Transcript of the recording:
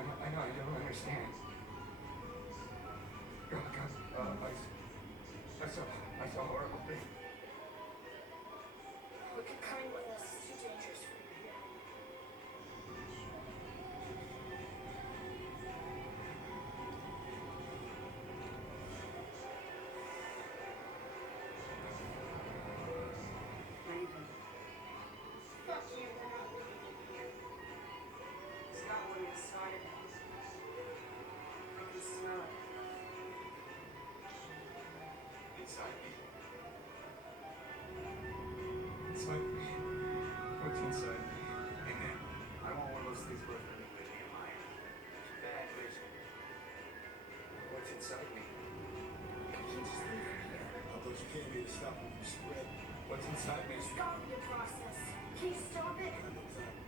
I don't understand. Oh, God, I saw horrible things. Look, coming with us is too dangerous for you here. Raven. Fuck you, we're not leaving in here. Scott wouldn't have started it. I can smell it. Inside me. Inside me. What's inside me? Hey man, I don't want one of those things worth living with me in my bad vision. What's inside me? I can't just leave her here. But you came here to stop him from spreading. What's inside me? There's gotta be a process. Can you stop it? I know exactly